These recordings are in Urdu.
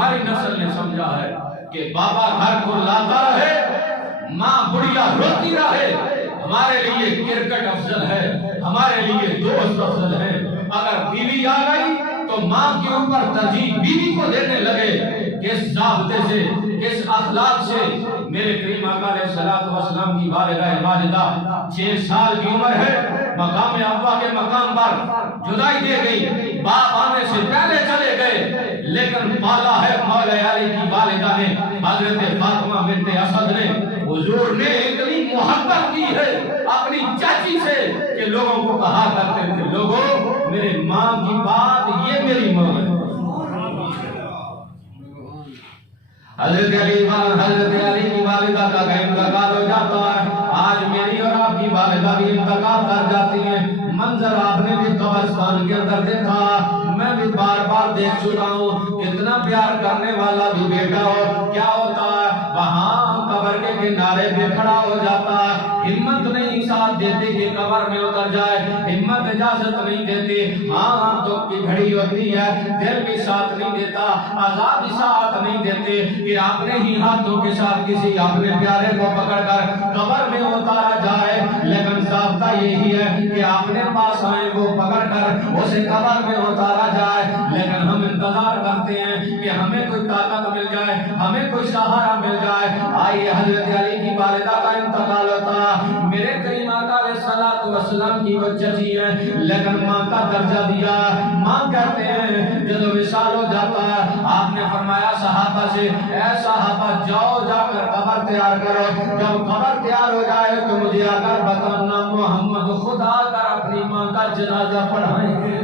ہماری نسل نے سمجھا ہے کہ بابا گھر کو لاتا رہے، ماں بڑھیا روتی رہے، ہمارے لیے کرکٹ افضل ہے، ہمارے لیے دوست افضل ہے۔ اگر بیوی آ گئی تو ماں کے اوپر ترجیح بیوی کو دینے لگے۔ کس ضابطے سے، کس اخلاق سے؟ میرے کریم آقا علیہ الصلوۃ والسلام کی والدہ ماجدہ 6 سال کی عمر ہے، مقام ابا کے مقام پر جدائی دے گئی، باپ آنے سے پہلے چلے گئے، لیکن پالا ہے مولا علی کی والدہ نے، حضرت فاطمہ بنت اسد نے۔ حضور نے اتنی محبت کی ہے اپنی چاچی سے کہ لوگوں کو کہا کرتے تھے، لوگوں میرے ماں کی بات، یہ میری ماں ہے۔ حضرت علی کی والدہ کا انتقال ہو جاتا ہے، آج میری اور آپ کی والدہ بھی انتقال کر جاتی ہیں۔ منظر آپ نے بھی قبرستان کے اندر دیکھا، میں بھی بار بار دیکھ چکا ہوں، اتنا پیار کرنے والا بھی بیٹا ہو کیا ہوتا ہے، وہاں قبر کے کنارے پہ کھڑا ہو جاتا ہے، ہمت نہیں ساتھ دیتے کہ قبر میں اتر جائے، ہمت اجازت نہیں دیتے، ہاں تو کی گھڑی ہوتی ہے، دل بھی ساتھ نہیں دیتا، عذاب بھی ساتھ نہیں دیتے کہ اپنے ہی ہاتھوں کے ساتھ کسی اپنے پیارے کو پکڑ کر قبر میں اتارا جائے، لیکن ضابطہ یہی ہے کہ اپنے پاس آئے وہ پکڑ کر اسے قبر میں اتارا جائے، لیکن ہم انتظار کرتے ہیں کہ ہمیں کوئی طاقت مل جائے، ہمیں کوئی سہارا مل جائے۔ آئیے حضرت علی کی والدہ کا انتقال ہوتا، میرے کریم آقا علیہ الصلوۃ والسلام کی وہ چچی ہے، لیکن ماں کا درجہ دیا، ماں کہتے ہیں جب وصال ہو جاتا ہے، آپ نے فرمایا صحابہ سے، اے صحابہ جاؤ جا کر قبر تیار کرو، جب قبر تیار ہو جائے تو مجھے آ کر بتانا، محمد خدا کر اپنی ماں کا جنازہ پڑھائیں گے۔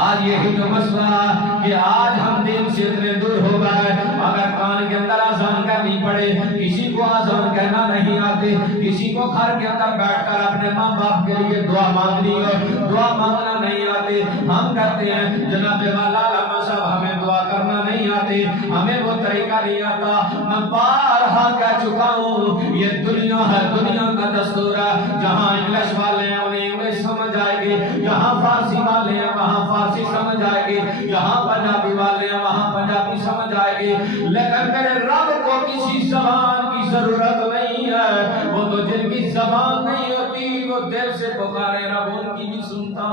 آج یہی تو مسئلہ کہ آج ہم دین سے اتنے دور ہو گئے، اگر کان کے اندر آزان کرنی پڑے، کسی کو آزان کہنا نہیں آتے، کسی کو گھر کے اندر بیٹھ کر اپنے ماں باپ کے لیے دعا مانگنی ہو، دعا مانگنا نہیں آتے، ہم کہتے ہیں جناب والا علامہ صاحب ہمیں دعا کرنا نہیں آتے، ہمیں وہ طریقہ نہیں آتا۔ میں بارہا کہہ چکا ہوں، یہ دنیا ہے، دنیا کا دستور ہے، جہاں انگلش والے ہیں انہیں انگلش سمجھ آئے گی، جہاں فارسی والے ہیں وہاں فارسی سمجھ آئے گی، جہاں پنجابی والے ہیں وہاں پنجابی سمجھ آئے گی، لیکن میرے رب کو کسی زبان کی ضرورت نہیں ہے، وہ تو جن کی زبان نہیں ہوتی وہ دل سے پکارے رب ان کی بھی سنتا،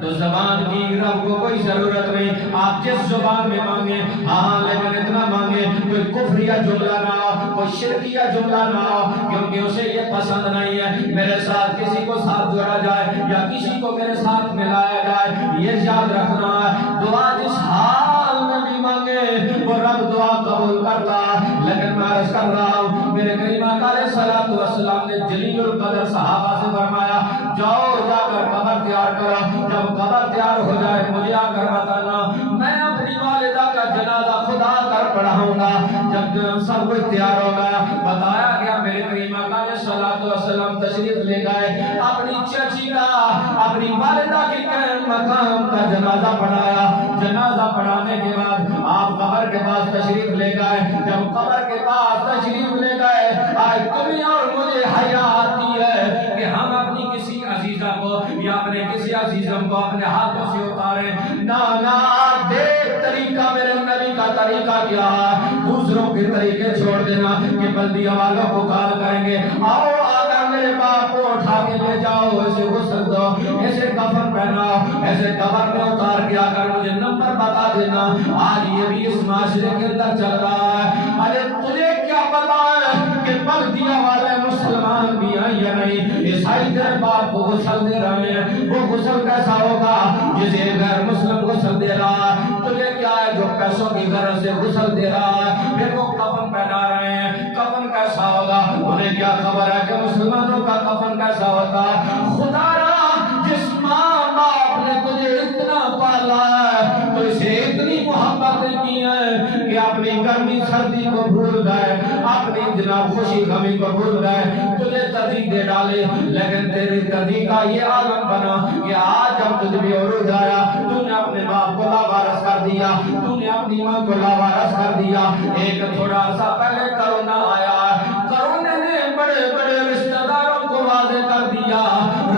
تو زبان کی رب کو کوئی ضرورت نہیں، آپ جس زبان میں مانگیں، ہاں لیکن اتنا مانگیں کوئی کفریہ جملہ نہ ہو، کوئی شرکیہ جملہ نہ ہو، کیونکہ اسے یہ پسند نہیں ہے میرے ساتھ کسی کو ساتھ جوڑا جائے یا کسی کو میرے ساتھ ملایا جائے، یہ یاد رکھنا ہے۔ دعا جس حال میں بھی مانگے وہ رب دعا قبول کرتا، لیکن میں عرض کر رہا ہوں میرے کریم آقا علیہ الصلوۃ والسلام نے جلیل القدر صحابہ سے فرمایا جاؤ جا کر قبر تیار کرو، جب قبر تیار ہو جائے مجھے آ کر بتانا، میں اپنی والدہ کا جنازہ خدا کر پڑھاؤں گا۔ جب سب کچھ تیار ہو گیا، بتایا گیا، میرے کریم آقا علیہ الصلوۃ والسلام تشریف لے گئے، اپنی چچی کا، اپنی والدہ کی مقام کا جنازہ پڑھایا، جنازہ پڑھانے کے بعد آپ قبر کے پاس تشریف لے گئے، جب قبر کے پاس تشریف لے گئے، آج تمہیں اور مجھے حیا آتی ہے کہ ہم اپنی کسی عزیزہ کو یا اپنے کسی عزیزم کو اپنے ہاتھوں سے اتارے، نانا دیکھ طریقہ میرے نبی کا طریقہ کیا ہے، دوسروں کے طریقے چھوڑ دینا کہ بلدیہ والوں کو کال کریں گے، آؤ آگر میرے باپ کو اٹھا کے لے جاؤ، اسے غسل دو، ایسے کفن پہناؤ، ایسے قبر میں اتار کے آ کر مجھے نمبر بتا دینا۔ آج یہ بھی اس معاشرے کے اندر چل رہا ہے، ارے تجھے کیا پتا ہے کہ بلدیہ والے مسلمان بھی ہیں یا نہیں، عیسائی تیرے باپ کو غسل دے رہے ہیں، وہ غسل کیسا ہوگا جسے غیر مسلم غسل دے رہا ہے، تجھے کیا ہے جو پیسوں کی غرض سے غسل دے رہا ہے، پھر وہ کفن پہنا رہے ہیں، کفن کیسا ہوگا، انہیں کیا خبر ہے کہ مسلمانوں کا کفن کیسا ہوتا ہے۔ خدا را جس ماں باپ نے تجھے اتنا پالا ہے تو اسے اتنی محبت کی ہے کہ اپنی گرمی سردی کو بھول گئے، اپنی جناب خوشی غمی کو بھول گئے، تجھے ترجیح دے ڈالے، لیکن تیری ترجیح کا یہ عالم بنا کہ آج جب تجھ بھی عروج آیا تو نے اپنے باپ کو لاوارث کر دیا، تو نے اپنی ماں کو لاوارث کر دیا۔ ایک تھوڑا سا پہلے کرونا آیا ہے، کرونے نے بڑے بڑے رشتہ داروں کو واضح کر دیا،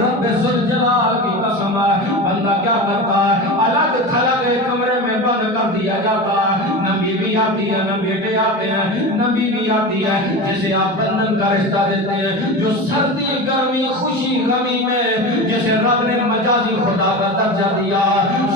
رب ذوالجلال کی قسم ہے بندہ کیا کرتا ہے، الگ تھلگ ایک کمرے میں بند کر دیا جاتا ہے، نہ بیوی آتی ہے، نہ بیٹے آتے ہیں، نہ بیوی آتی ہے جسے آپ بندھن کا رشتہ دیتے ہیں، جو سردی گرمی خوشی غمی میں جسے رب نے مجازی خدا کا درجہ دیا،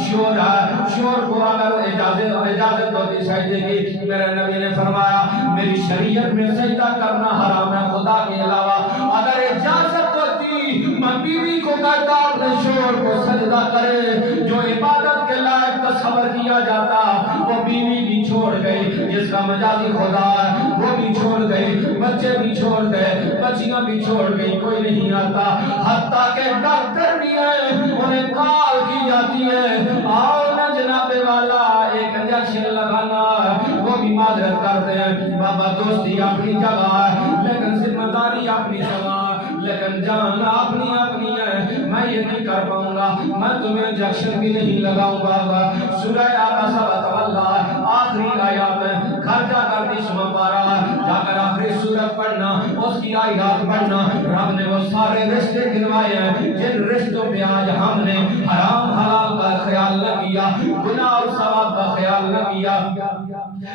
شور ہے، شور کو اگر اجازت ہوتی سجدے کی، میرے نبی نے فرمایا میری شریعت میں سجدہ کرنا حرام ہے خدا کے علاوہ، اگر اجازت ہوتی میں بیوی کو کہتا اپنے شور کو سجدہ کرے، جو عبادت کے لائق تصور کیا جاتا وہ بیوی بھی چھوڑ گئی، جس کا مجازی خدا ہے وہ بھی چھوڑ گئی، بچے بھی چھوڑ گئے، بچیاں بھی چھوڑ گئی، کوئی نہیں آتا، حتیٰ کہ ڈاکٹر بھی ہیں انہیں کال کی جاتی ہے آؤ نا جناب والا ایک انجیکشن لگانا ہے، وہ بھی معذرت کرتے ہیں بابا دوستی اپنی جگہ ہے لیکن ذمہ داری اپنی جگہ ہے، لیکن جان اپنی اپنی ہے، میں یہ نہیں کر پاؤں گا، میں تمہیں انجیکشن بھی نہیں لگاؤں گا۔ سورہ عبس وتولی آخری آیات ہے، گھر جا کر 20واں پارہ جا کر آخری سورت پڑھنا، اس کی آیات پڑھنا، رب نے وہ سارے رشتے گنوائے ہیں جن رشتوں پہ آج ہم نے حرام حلال کا خیال نہ کیا، گناہ اور ثواب کا خیال نہ کیا،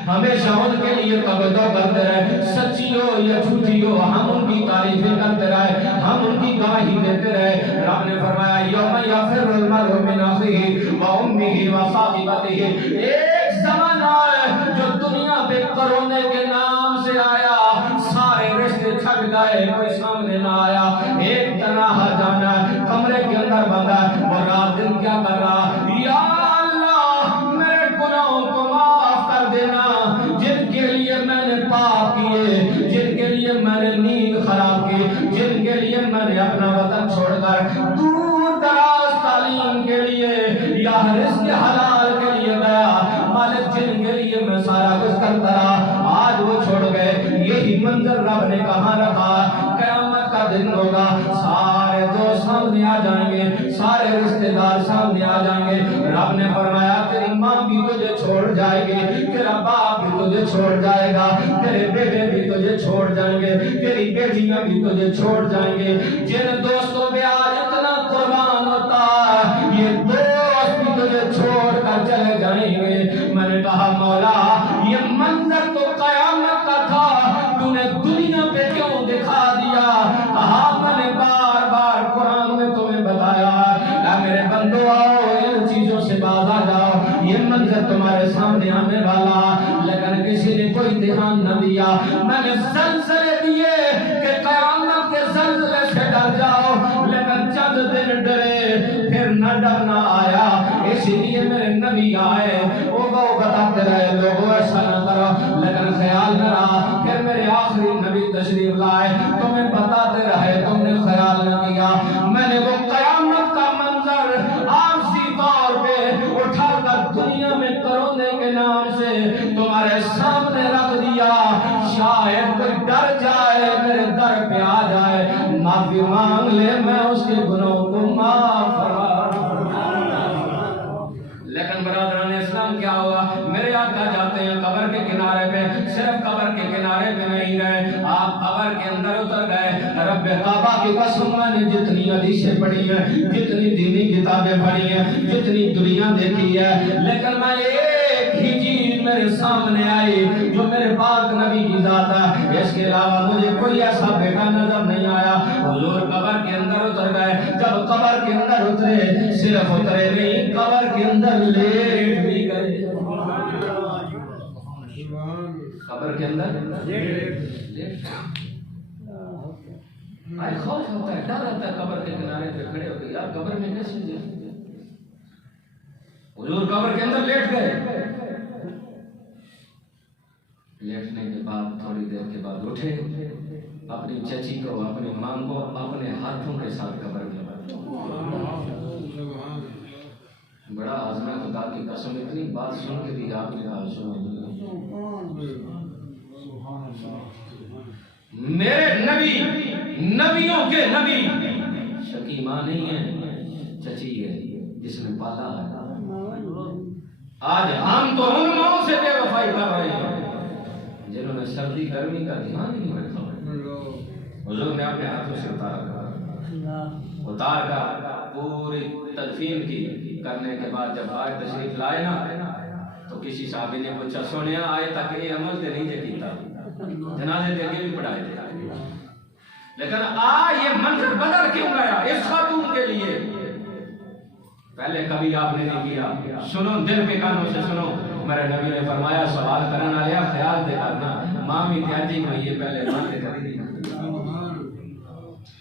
ہمیشہ ان کے لیے توبہ کرتے رہے، سچی ہو یا جھوٹی ہو ہم ان کی تعریفیں کرتے رہے، ہم ان کی گواہی دیتے رہے۔ رب نے فرمایا یوم یفر المرء من اخیہ و امہ و صاحبتہ، ایک زمانہ ہے جو دنیا پہ کرونے کے نام سے آیا، سارے رشتے چھٹ گئے، کوئی سامنے نہ آیا، ایک تنہا جانا ہے، کمرے کے اندر بندہ ہے، وہ رات دن کیا کر رہا، یا اللہ میرے گناہوں کو معاف کر دینا، جن کے لیے میں نے پاپ کیے، جن کے لیے میں نے نیند خراب کی، جن کے لیے میں نے اپنا وطن چھوڑ کر دور دراز تعلیم کے لیے یا رزق حلال کے لیے گیا، مالک جن کے لیے میں سارا کچھ کرتا رہا آج وہ چھوڑ گئے، یہی منظر رب نے کہاں رکھا، قیامت کا دن ہوگا، سارے دوست سامنے آ جائیں گے، سارے رشتہ دار سامنے آ جائیں گے، رب نے فرمایا تیری ماں بھی تجھے چھوڑ جائے گی، تیرا باپ بھی تجھے چھوڑ جائے گا، تیرے بیٹے بھی تجھے چھوڑ جائیں گے، تیری بیٹیاں بھی تجھے چھوڑ جائیں گے، جن دوستوں پہ آج اتنا قربان ہوتا ہے یہ دوست بھی تجھے چھوڑ کر چلے جائیں گے۔ میں نے کہا مولا یہ منظر تو قیامت کا تھا، تو نے دنیا پہ کیوں دکھا دیا؟ کہا میں نے بار بار قرآن میں تمہیں بتایا اے میرے بندو آؤ ان چیزوں سے باز آ جاؤ، یہ منظر تمہارے سامنے آنے والا، لیکن کسی نے کوئی دھیان نہ دیا، میں نے زلزلے دیے کہ قیامت کے زلزلے سے ڈر جاؤ، لیکن چند دن ڈرے پھر نہ ڈرنا آیا، اسی لیے میرے نبی آئے وہ بتاتے رہے لوگوں ایسا نہ کرو، لیکن خیال نہ رہا، پھر میرے آخری نبی تشریف لائے تمہیں بتاتے رہے تم نے خیال نہ کیا، میں نے وہ قیامت کا منظر عارضی طور پہ اٹھا کر دنیا میں کرونے کے نام سے تمہارے سامنے رکھ دیا، شاید کوئی ڈر جائے میرے در پہ آ جائے، معافی مانگ لے میں اس کے گناہوں کو معاف فرما۔ لیکن برادران اسلام کیا ہوا، میرے آقا جاتے ہیں قبر کے کنارے پہ، صرف قبر کے کنارے پہ نہیں گئے، آپ قبر کے اندر اتر گئے، رب کعبہ کی قسم میں نے جتنی حدیثیں پڑھی ہیں، جتنی دینی کتابیں پڑھی ہیں، جتنی دنیا دیکھی ہے، لیکن میں ایک ہی چیز میرے سامنے آئی جو میرے پاک نبی کی ذات ہے، اس کے علاوہ مجھے کوئی ایسا بیٹا نظر نہیں آیا۔ حضور قبر کے اندر اتر گئے، جب قبر کے اندر اترے صرف اترے نہیں قبر کے اندر لیٹ بھی گئے، قبر کے اندر لیٹ، آئے خوف ہوتا ہے، ڈر آتا ہے قبر کے کنارے پہ کھڑے ہو گئے، یار قبر میں کیسے جائیں؟ حضور قبر کے اندر لیٹ گئے، لیٹنے کے بعد تھوڑی دیر کے بعد اٹھے، اپنی چچی کو اپنی ماں کو اپنے ہاتھوں کے ساتھ قبر میں بڑا عظم ہے خدا کی قسم، اتنی بات سن کے بھی آپ نے کہا سنو میرے نبی نبیوں کے نبی شکی ماں نہیں ہے، چچی ہے جس نے پالا ہے۔ آج ہم تو ان ماؤں سے بے وفائی کر رہے ہیں جنہوں نے سردی گرمی کا دھیان نہیں رکھا۔ حضور نے اپنے ہاتھوں سے اتار کر پوری تدفین کی، کرنے کے بعد جب آج تشریف لائے نا تو کسی صحابی نے پوچھا سونے آئے تک یہ عمل تے نہیں جے کیتا جنازے تے اگے بھی پڑھائے تھے لیکن یہ منظر بدل کیوں گیا اس خاتون کے لیے پہلے کبھی آپ نے نہیں کیا سنو دل کے کانوں سے سنو میرے نبی نے فرمایا سوال کرنا لیا خیال دے کرنا ماں بھی تیاجی کو یہ پہلے ماں تے کبھی